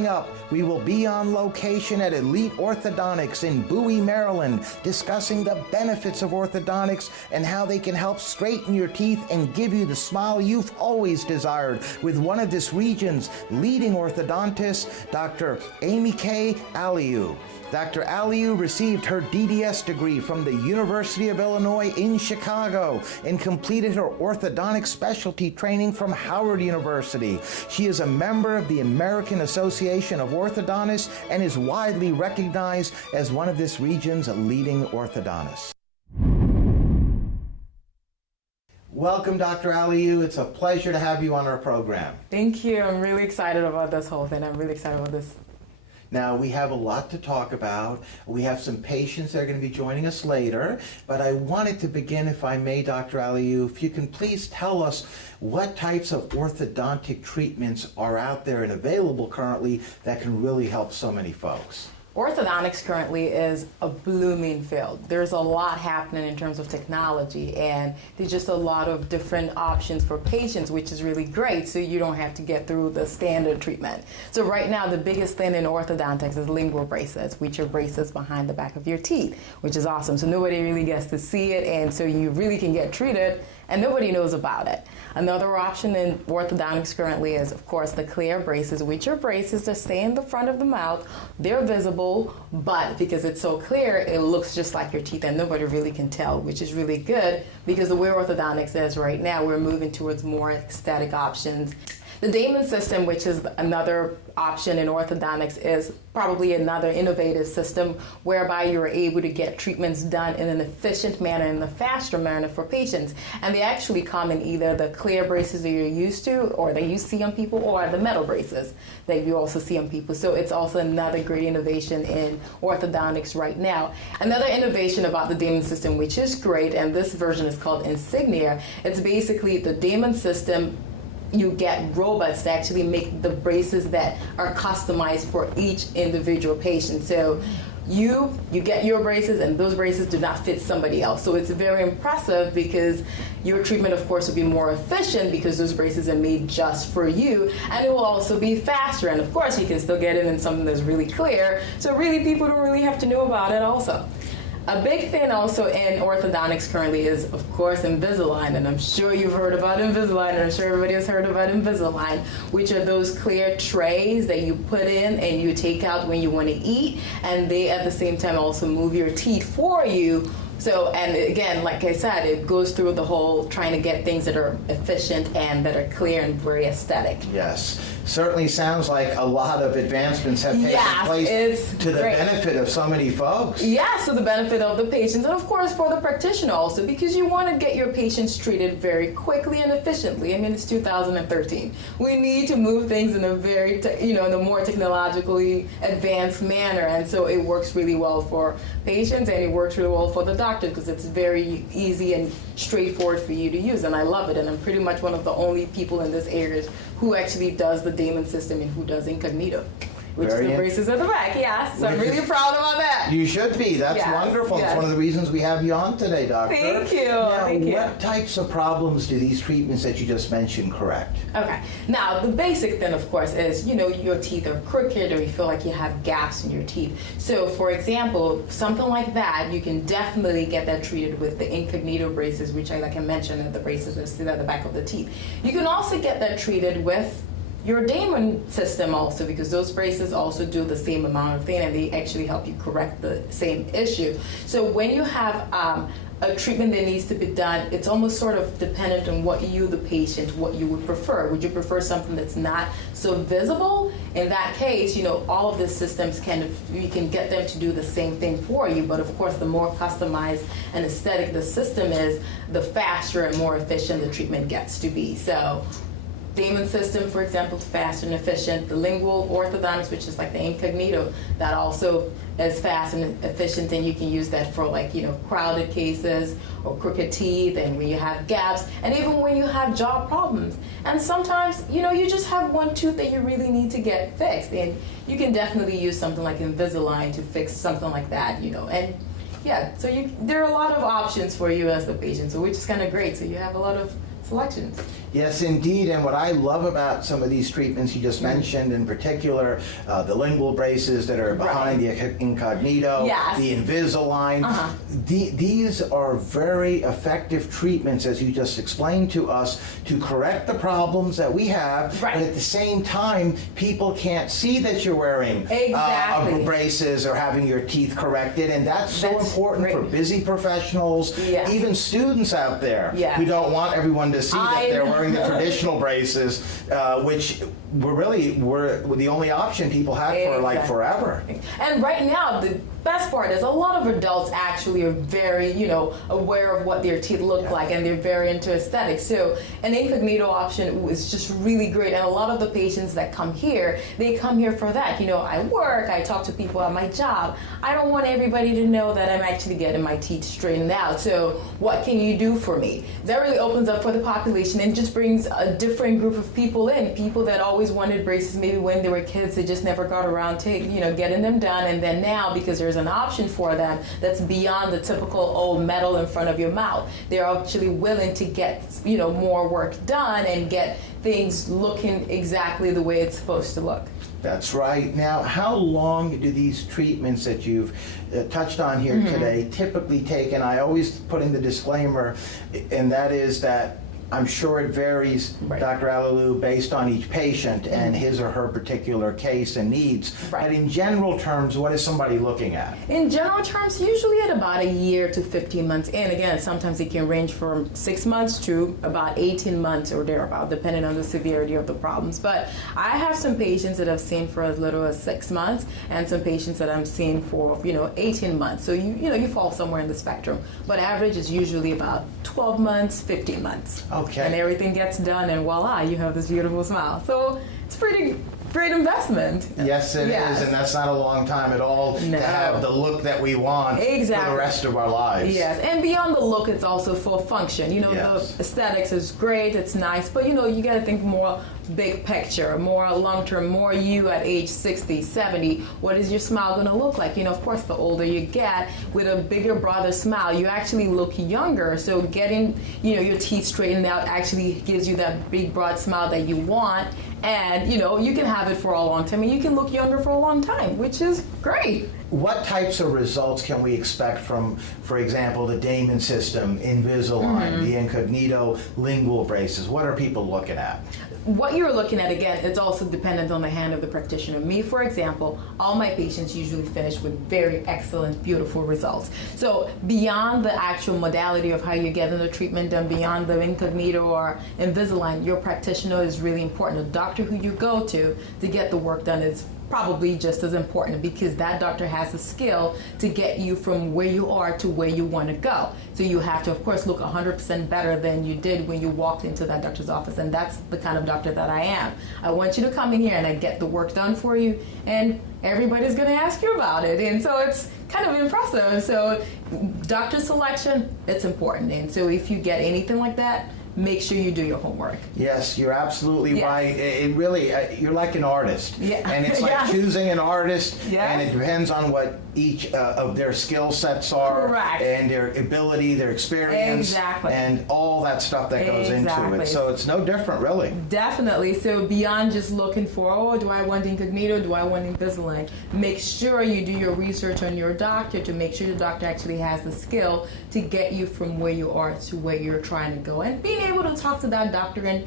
Coming up, we will be on location at Elite Orthodontics in Bowie, Maryland, discussing the benefits of orthodontics and how they can help straighten your teeth and give you the smile you've always desired with one of this region's leading orthodontists, Dr. Emike Aliu. Dr. Aliu received her DDS degree from the University of Illinois in Chicago and completed her orthodontic specialty training from Howard University. She is a member of the American Association of Orthodontists and is widely recognized as one of this region's leading orthodontists. Welcome, Dr. Aliu. It's a pleasure to have you on our program. Thank you. I'm really excited about this whole thing. I'm really excited about this. Now, we have a lot to talk about. We have some patients that are going to be joining us later, but I wanted to begin, if I may, Dr. Aliu, if you can please tell us what types of orthodontic treatments are out there and available currently that can really help so many folks. Orthodontics currently is a blooming field. There's a lot happening in terms of technology, and there's just a lot of different options for patients, which is really great, so you don't have to get through the standard treatment. So right now, the biggest thing in orthodontics is lingual braces, which are braces behind the back of your teeth, which is awesome. So nobody really gets to see it, and so you really can get treated, and nobody knows about it. Another option in orthodontics currently is, of course, the clear braces, which are braces that stay in the front of the mouth. They're visible, but because it's so clear, it looks just like your teeth and nobody really can tell, which is really good because the way orthodontics is right now, we're moving towards more aesthetic options. The Damon system, which is another option in orthodontics, is probably another innovative system whereby you're able to get treatments done in an efficient manner, in a faster manner for patients. And they actually come in either the clear braces that you're used to, or that you see on people, or the metal braces that you also see on people. So it's also another great innovation in orthodontics right now. Another innovation about the Damon system, which is great, and this version is called Insignia. It's basically the Damon system. You get robots to actually make the braces that are customized for each individual patient. So you get your braces, and those braces do not fit somebody else. So it's very impressive because your treatment, of course, will be more efficient because those braces are made just for you, and it will also be faster. And of course, you can still get it in something that's really clear. So really, people don't really have to know about it also. A big thing also in orthodontics currently is, of course, Invisalign, and I'm sure you've heard about Invisalign, and I'm sure everybody has heard about Invisalign, which are those clear trays that you put in and you take out when you want to eat, and they at the same time also move your teeth for you. So, and again, like I said, it goes through the whole trying to get things that are efficient and that are clear and very aesthetic. Yes, certainly sounds like a lot of advancements have taken place to the benefit of so many folks. Yeah, so the benefit of the patients, and of course for the practitioner also, because you want to get your patients treated very quickly and efficiently. I mean, it's 2013. We need to move things in a very, in a more technologically advanced manner, and so it works really well for patients, and it works really well for the doctor because it's very easy and straightforward for you to use, and I love it. And I'm pretty much one of the only people in this area who actually does the Damon system and who does incognito, which is the braces at the back. Yeah, so I'm really proud about that. You should be. That's wonderful. It's one of the reasons we have you on today, Doctor. Thank you. Now, what types of problems do these treatments that you just mentioned correct? Okay. Now, the basic thing, of course, is, your teeth are crooked or you feel like you have gaps in your teeth. So, for example, something like that, you can definitely get that treated with the incognito braces, which like I mentioned, are the braces that sit at the back of the teeth. You can also get that treated with your Damon system also, because those braces also do the same amount of thing and they actually help you correct the same issue. So when you have a treatment that needs to be done, it's almost sort of dependent on what you, the patient, what you would prefer. Would you prefer something that's not so visible? In that case, all of the systems you can get them to do the same thing for you, but of course, the more customized and aesthetic the system is, the faster and more efficient the treatment gets to be. So Damon system, for example, fast and efficient. The lingual orthodontics, which is like the incognito, that also is fast and efficient, and you can use that for crowded cases or crooked teeth, and when you have gaps, and even when you have jaw problems. And sometimes, you just have one tooth that you really need to get fixed, and you can definitely use something like Invisalign to fix something like that, and yeah, so there are a lot of options for you as the patient, so which is kind of great. So you have a lot of selections. Yes, indeed. And what I love about some of these treatments you just mentioned, in particular, the lingual braces that are behind the incognito, Yes. the Invisalign, these are very effective treatments, as you just explained to us, to correct the problems that we have. Right. But at the same time, people can't see that you're wearing Exactly. braces or having your teeth corrected. And that's so important great. for busy professionals, Yes. even students out there Yes. who don't want everyone to see that they're wearing the traditional braces, which were the only option people had for like Exactly. forever. And right now, the best part is a lot of adults actually are very, aware of what their teeth look like, and they're very into aesthetics. So an incognito option is just really great. And a lot of the patients that come here, they come here for that. I work, I talk to people at my job. I don't want everybody to know that I'm actually getting my teeth straightened out. So what can you do for me? That really opens up for the population and just brings a different group of people in. People that always wanted braces maybe when they were kids, they just never got around to, getting them done. And then now, because there's an option for them that's beyond the typical old metal in front of your mouth, they're actually willing to get, more work done and get things looking exactly the way it's supposed to look. That's right. Now, how long do these treatments that you've touched on here today typically take? And I always put in the disclaimer, and that is that I'm sure it varies, Right. Dr. Aliu, based on each patient and his or her particular case and needs. Right. But in general terms, what is somebody looking at? In general terms, usually at about a year to 15 months. And again, sometimes it can range from 6 months to about 18 months or thereabout, depending on the severity of the problems. But I have some patients that I've seen for as little as 6 months, and some patients that I'm seeing for 18 months. So you fall somewhere in the spectrum. But average is usually about 12 months, 15 months. Okay. And everything gets done, and voila, you have this beautiful smile. So it's pretty great investment. Yes, it Yes. is, and that's not a long time at all No. to have the look that we want for Exactly. the rest of our lives. Yes, and beyond the look, it's also for function. Yes. The aesthetics is great, it's nice, but you got to think more big picture, more long term, more you at age 60, 70. What is your smile going to look like? Of course, the older you get, with a bigger, broader smile, you actually look younger. So getting, your teeth straightened out actually gives you that big, broad smile that you want. And, you can have it for a long time, and you can look younger for a long time, which is great. What types of results can we expect from, for example, the Damon system, Invisalign, the incognito lingual braces? What are people looking at? What you're looking at, again, it's also dependent on the hand of the practitioner. Me, for example, all my patients usually finish with very excellent, beautiful results. So beyond the actual modality of how you're getting the treatment done, beyond the incognito or Invisalign, your practitioner is really important. The doctor who you go to get the work done is probably just as important, because that doctor has the skill to get you from where you are to where you want to go. So you have to, of course, look 100% better than you did when you walked into that doctor's office, and that's the kind of doctor that I am. I want you to come in here and I get the work done for you, and everybody's going to ask you about it, and so it's kind of impressive. So doctor selection, it's important, and so if you get anything like that, make sure you do your homework. Yes, you're absolutely Yes. right. It really, you're like an artist. Yeah. And it's like Yes. choosing an artist, Yes. and it depends on what each of their skill sets are, Correct. and their ability, their experience, Exactly. and all that stuff that goes into Exactly. it. So it's no different, really. Definitely. So beyond just looking for, do I want incognito? Do I want Invisalign? Make sure you do your research on your doctor to make sure the doctor actually has the skill to get you from where you are to where you're trying to go. And being able to talk to that doctor and,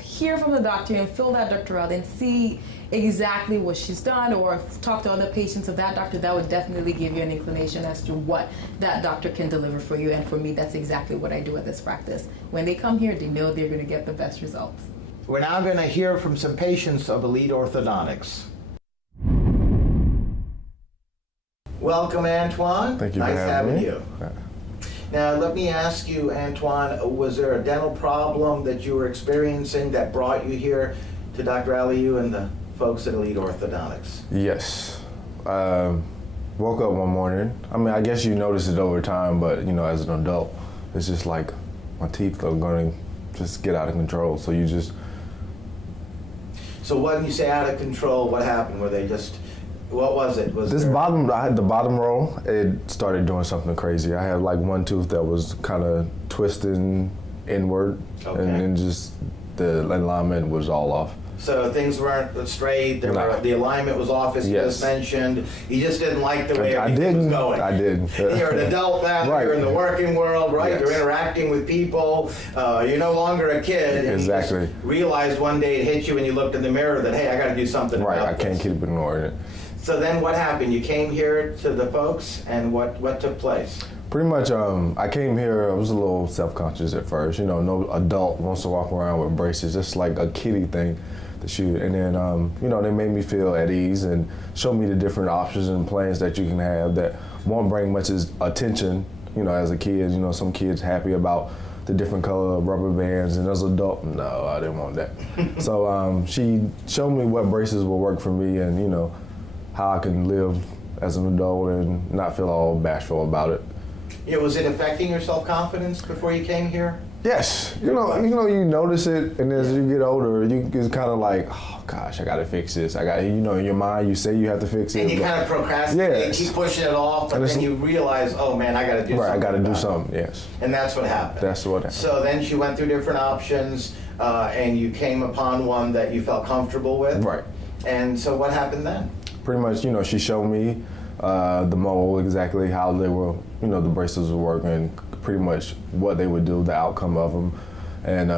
hear from the doctor and fill that doctor out and see exactly what she's done, or talk to other patients of that doctor, that would definitely give you an inclination as to what that doctor can deliver for you. And for me, that's exactly what I do at this practice. When they come here, they know they're going to get the best results. We're now going to hear from some patients of Elite Orthodontics. Welcome, Antoine. Thank you nice for having me. you. Now, let me ask you, Antoine, was there a dental problem that you were experiencing that brought you here to Dr. Aliu and the folks at Elite Orthodontics? Yes. Woke up one morning. I guess you notice it over time, but as an adult, it's just like my teeth are going to just get out of control. So you just. So when you say out of control, what happened? Were they just, what was it? I had the bottom row, it started doing something crazy. I had like one tooth that was kind of twisting inward, Okay. and then just the alignment was all off. So things weren't straight. The alignment was off, as you just mentioned. You just didn't like the way everything was going. I didn't. You're an adult now. Right. You're in the working world, right? Yes. You're interacting with people. You're no longer a kid. And Exactly. You just realized one day it hit you when you looked in the mirror that, hey, I got to do something Right. about I can't this. keep ignoring it. So then what happened? You came here to the folks, and what took place? Pretty much, I came here, I was a little self-conscious at first. You know, no adult wants to walk around with braces, just like a kiddie thing to shoot. And then, you know, they made me feel at ease and show me the different options and plans that you can have that won't bring much as attention, you know, as a kid. You know, some kids happy about the different color rubber bands, and as an adult, no, I didn't want that. So she showed me what braces will work for me and, you know, how I can live as an adult and not feel all bashful about it. Yeah, was it affecting your self-confidence before you came here? Yes, you notice it, and as you get older, it's kind of like, oh gosh, I gotta fix this. In your mind, you say you have to fix it. And you kind of procrastinate, Yes. keep pushing it off, but then you realize, oh man, I gotta do something. Right, I gotta do about it. something, yes. And that's what happened. That's what happened. So then she went through different options, and you came upon one that you felt comfortable with. Right. And so what happened then? Pretty much, she showed me the mold, exactly how they were, the braces were working, pretty much what they would do, the outcome of them, and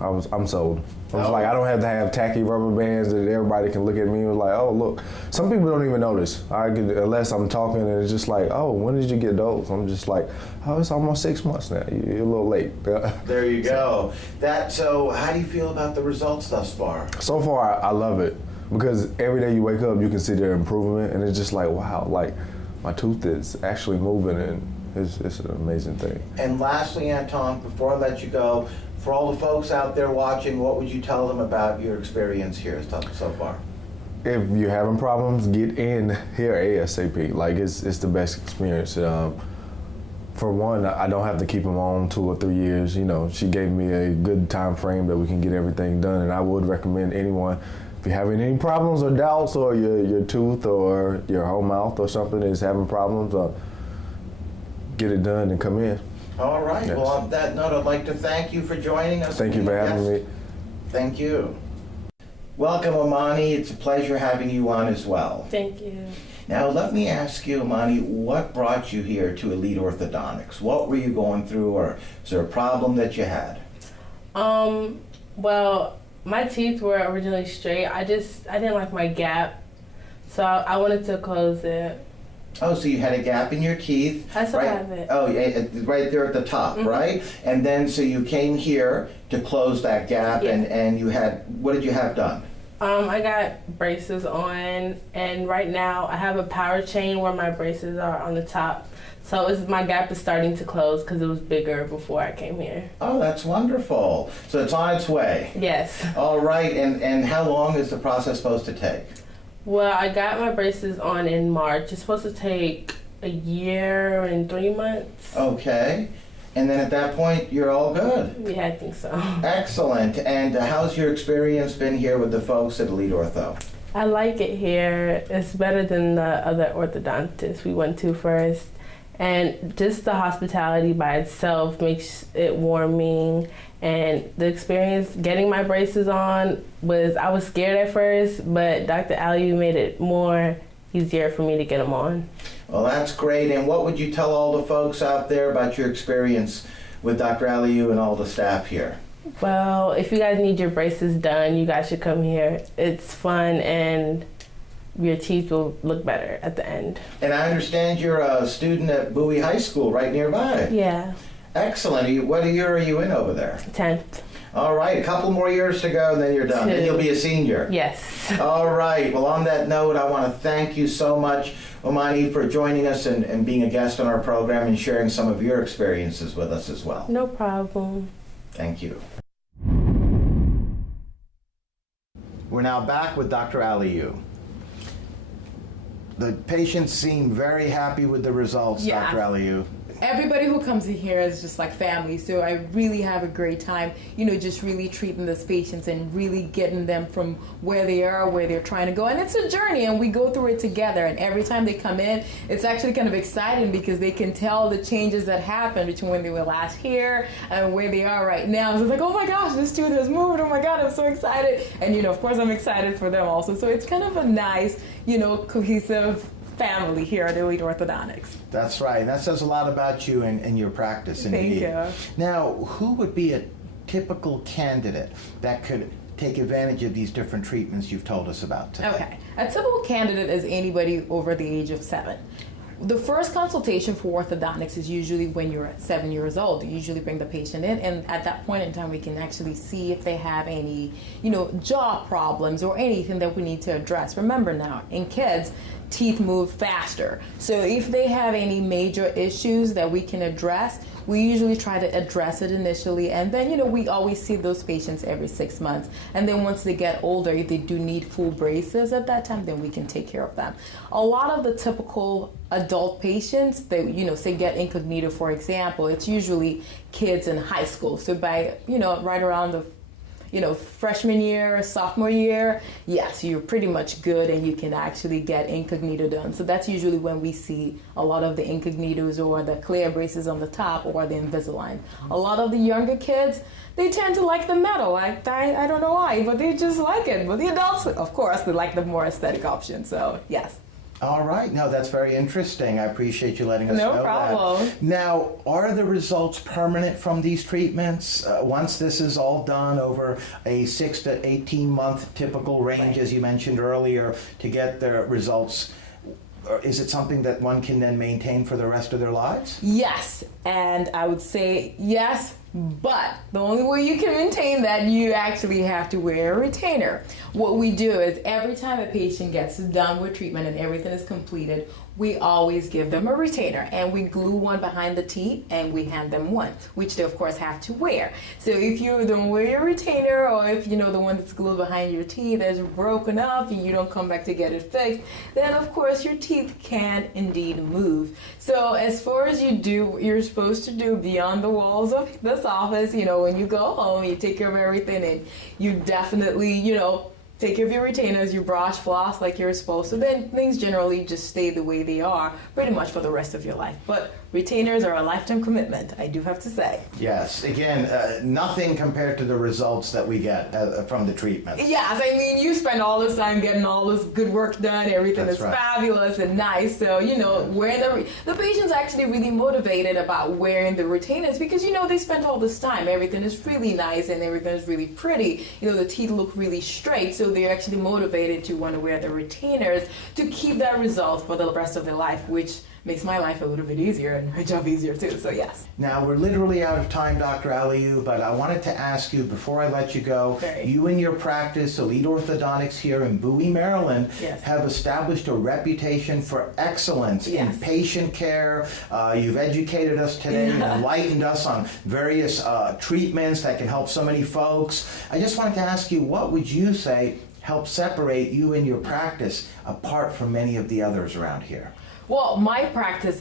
I'm sold. I was like, I don't have to have tacky rubber bands that everybody can look at me and like, oh look. Some people don't even notice. Unless I'm talking and it's just like, oh, when did you get those? I'm just like, oh, it's almost 6 months now. You're a little late. There you go. So how do you feel about the results thus far? So far, I love it. Because every day you wake up, you can see their improvement, and it's just like, wow, like my tooth is actually moving, and it's an amazing thing. And lastly, Anton, before I let you go, for all the folks out there watching, what would you tell them about your experience here so far? If you're having problems, get in here ASAP. Like it's the best experience. For one, I don't have to keep them on 2 or 3 years. She gave me a good time frame that we can get everything done, and I would recommend anyone. If you're having any problems or doubts, or your tooth or your whole mouth or something is having problems, get it done and come in. All right. Yes. Well, on that note, I'd like to thank you for joining us. Thank you for having me. Thank you. Welcome, Amani. It's a pleasure having you on as well. Thank you. Now, let me ask you, Amani, what brought you here to Elite Orthodontics? What were you going through, or is there a problem that you had? Well, my teeth were originally straight. I didn't like my gap, so I wanted to close it. Oh, so you had a gap in your teeth. I still right? have it. Oh, yeah, right there at the top, right? And then, so you came here to close that gap, Yeah. and you had, what did you have done? I got braces on, and right now I have a power chain where my braces are on the top. So my gap is starting to close because it was bigger before I came here. Oh, that's wonderful. So it's on its way. Yes. All right, and how long is the process supposed to take? Well, I got my braces on in March. It's supposed to take a year and 3 months. Okay. And then at that point, you're all good. Yeah, I think so. Excellent. And how's your experience been here with the folks at Elite Ortho? I like it here. It's better than the other orthodontists we went to first. And just the hospitality by itself makes it warming. And the experience getting my braces on I was scared at first, but Dr. Aliu made it more easier for me to get them on. Well, that's great. And what would you tell all the folks out there about your experience with Dr. Aliu and all the staff here? Well, if you guys need your braces done, you guys should come here. It's fun, and your teeth will look better at the end. And I understand you're a student at Bowie High School right nearby. Yeah. Excellent. What year are you in over there? 10th. All right, a couple more years to go and then you're done. Then you'll be a senior. Yes. All right. Well, on that note, I want to thank you so much, Omani, for joining us and being a guest on our program and sharing some of your experiences with us as well. No problem. Thank you. We're now back with Dr. Aliu. The patients seem very happy with the results, Yeah. Dr. Aliu. Everybody who comes in here is just like family, so I really have a great time, just really treating these patients and really getting them from where they are, where they're trying to go. And it's a journey, and we go through it together. And every time they come in, it's actually kind of exciting because they can tell the changes that happened between when they were last here and where they are right now. So it's like, oh my gosh, this tooth has moved. Oh my God, I'm so excited. And, of course, I'm excited for them also. So it's kind of a nice, cohesive family here at Elite Orthodontics. That's right. That says a lot about you and your practice, indeed. Thank you. Now, who would be a typical candidate that could take advantage of these different treatments you've told us about today? Okay. A typical candidate is anybody over the age of 7. The first consultation for orthodontics is usually when you're 7 years old. You usually bring the patient in, and at that point in time, we can actually see if they have any, jaw problems or anything that we need to address. Remember now, in kids, teeth move faster. So if they have any major issues that we can address, we usually try to address it initially, and then we always see those patients every 6 months. And then once they get older, if they do need full braces at that time, then we can take care of them. A lot of the typical adult patients that say get incognito, for example, it's usually kids in high school. So by right around the freshman year, sophomore year, yes, you're pretty much good and you can actually get incognito done. So that's usually when we see a lot of the incognitos or the clear braces on the top or the Invisalign. A lot of the younger kids, they tend to like the metal. I don't know why, but they just like it. But the adults, of course, they like the more aesthetic option. So yes. All right. No, that's very interesting. I appreciate you letting us know No problem. that. Now, are the results permanent from these treatments? Once this is all done over a 6 to 18 month typical range, as you mentioned earlier, to get the results, is it something that one can then maintain for the rest of their lives? Yes, and I would say yes, but the only way you can maintain that, you actually have to wear a retainer. What we do is every time a patient gets done with treatment and everything is completed, we always give them a retainer, and we glue one behind the teeth and we hand them one, which they of course have to wear. So if you don't wear your retainer, or if the one that's glued behind your teeth is broken up and you don't come back to get it fixed, then of course your teeth can indeed move. So as far as you do what you're supposed to do beyond the walls of this office, when you go home, you take care of everything, and you definitely, take care of your retainers, you brush, floss like you're supposed to, then things generally just stay the way they are pretty much for the rest of your life. But retainers are a lifetime commitment, I do have to say. Yes. Again, nothing compared to the results that we get from the treatment. Yes, I mean, you spend all this time getting all this good work done, everything That's is right. fabulous and nice. So, wearing the patient's actually really motivated about wearing the retainers because, they spent all this time. Everything is really nice and everything is really pretty. The teeth look really straight, so they're actually motivated to want to wear the retainers to keep that result for the rest of their life, which makes my life a little bit easier and my job easier too, so yes. Now, we're literally out of time, Dr. Aliu, but I wanted to ask you, before I let you go, Right. you and your practice, Elite Orthodontics here in Bowie, Maryland, Yes. have established a reputation for excellence in Yes. patient care. You've educated us today, you've enlightened us on various treatments that can help so many folks. I just wanted to ask you, what would you say helps separate you and your practice apart from many of the others around here? Well, my practice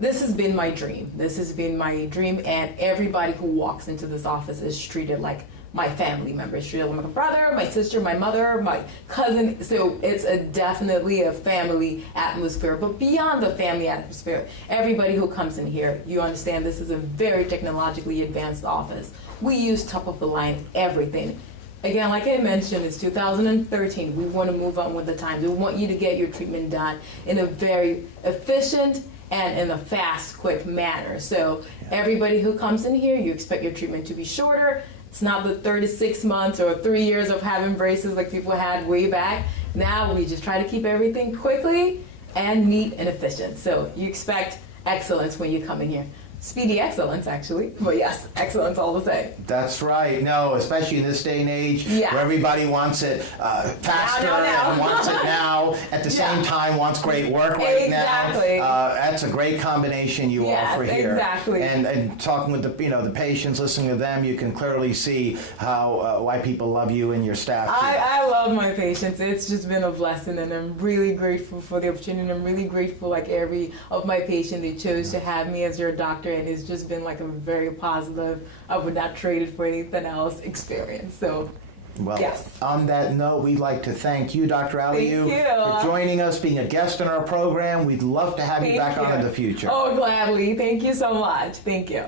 this has been my dream. This has been my dream, and everybody who walks into this office is treated like my family members, treated like my brother, my sister, my mother, my cousin. So it's definitely a family atmosphere. But beyond the family atmosphere, everybody who comes in here, you understand this is a very technologically advanced office. We use top of the line everything. Again, like I mentioned, it's 2013. We want to move on with the times. We want you to get your treatment done in a very efficient and in a fast, quick manner. So everybody who comes in here, you expect your treatment to be shorter. It's not the 36 months or 3 years of having braces like people had way back. Now we just try to keep everything quickly and neat and efficient. So you expect excellence when you come in here. speedy excellence, actually. But yes, excellence all the same. That's right. No, especially in this day and age Yes. where everybody wants it faster Now. and wants it now, at the same Yeah. time wants great work right Exactly. now. That's a great combination you Yes, offer here. exactly. And talking with the patients, listening to them, you can clearly see how why people love you and your staff. here. I love my patients. It's just been a blessing, and I'm really grateful for the opportunity. I'm really grateful, like every of my patients, they chose to have me as their doctor, and it's just been like a very positive, I would not trade it for anything else experience. So, Well, yes. on that note, we'd like to thank you, Dr. Aliu, you. for joining us, being a guest in our program. We'd love to have you Thank back on you. in the future. Oh, gladly. Thank you so much. Thank you.